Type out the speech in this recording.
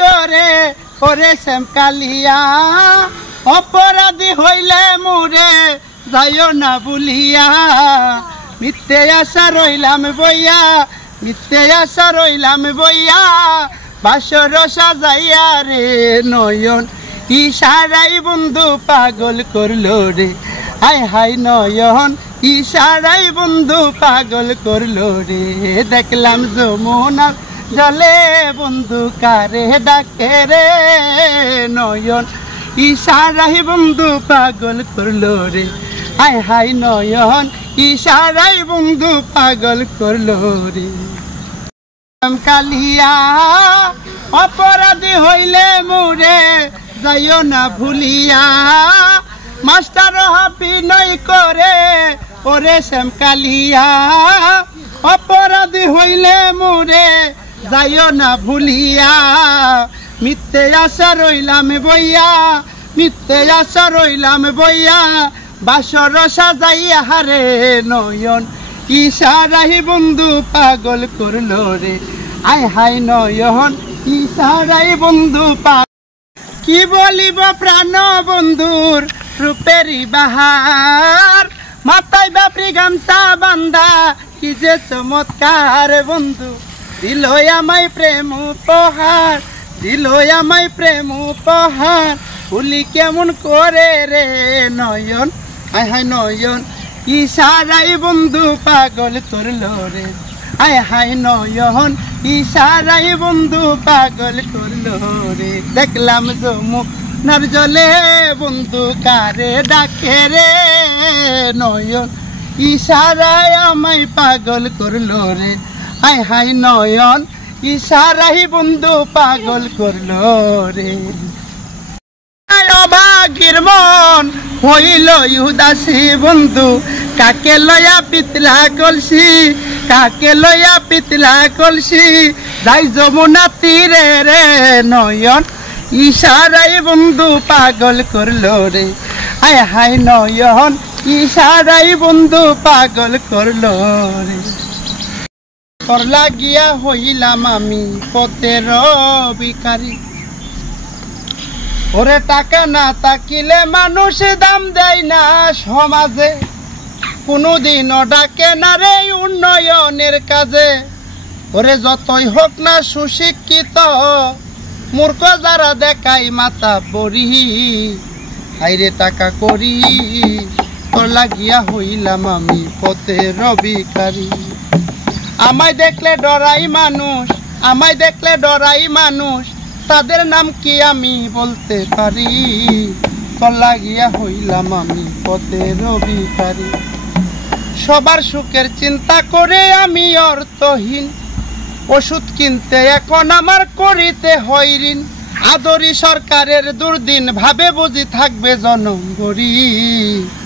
করে ওরে শ্যামকালিয়া অপরাধী হইলে মোরে যাইও না ভুলিয়া মিথ্যে আশা রইলাম বইয়া মিথ্যে আশা রইলাম বইয়া বাসর সাজাইয়া রে নয়ন ইশারাই বন্ধু পাগল করলো রে হাই হাই নয়ন ইশারাই বন্ধু পাগল করলো রে দেখলাম যমুনার জলে বন্ধু কারে ডাকে রে নয়ন ইশারাই বন্ধু পাগল করলো রে হাই হাই নয়ন ইশারাই বন্ধু পাগল করলো রে শ্যামকালিয়া অপরাধী হইলে মোরে যাইও না ভুলিয়া মাস্টার অভিনয় করে ওরে শ্যামকালিয়া অপরাধী হইলে মোরে যাইও না ভুলিয়া মিথ্যে আশা রইলাম বইয়া মিথ্যে আশা রইলাম বইয়া বাসর সাজাইয়া হারে নয়ন ইশারাই বন্ধু পাগল করলো রে আয় হাই নয়ন ইশারাই বন্ধু কি বলিব প্রাণ বন্ধুর রূপেরই বাহার মাথায় বাপরি গামছা বান্ধা কি যে চমৎকার বন্ধু দিল আমায় প্রেম উপহার দিল আমায় প্রেম উপহার ভুলি কেমন করে রে নয়ন হায় হায় নয়ন ইশারাই বন্ধু পাগল করলো রে হায় হায় নয়ন ইশারাই বন্ধু পাগল করলো রে দেখলাম যমুনার জলে বন্ধু কারে ডাকে রে নয়ন ইশারাই আমায় পাগল করলো রে হায় হায় নয়ন ইশারাই বন্ধু পাগল করলো রে অভাগীর মন হইল উদাসী বন্ধু কাকে লয়া পিতলা কলসি কাকে লয়া পিতলা কলসি যাই যমুনা তীরে রে নয়ন ইশারাই বন্ধু পাগল করলো রে হায় হায় নয়ন ইশারাই বন্ধু পাগল করলো রে তোর লাগিয়া হইলাম আমি পথের ভিখারি ওরে টাকা না তাকিলে মানুষ দাম দেয় না সমাজে কোনোদিনও ডাকে না রে উন্নয়নের কাজে ওরে যতই হোক না সুশিক্ষিত মূর্খ যারা দেখাই মাথা বড়ি হাইরে টাকা করি তোর লাগিয়া হইলাম আমি পথের ভিখারি আমায় দেখলে ডরাই মানুষ আমায় দেখলে ডরাই মানুষ তাদের নাম কি আমি বলতে পারি তোর লাগিয়া হইলাম আমি পথের ভিখারি সবার সুখের চিন্তা করে আমি অর্থহীন ওষুধ কিনতে এখন আমার করিতে হয় ঋণ আদরি সরকারের দুর্দিন ভাবে বুঝি থাকবে জনম গরিব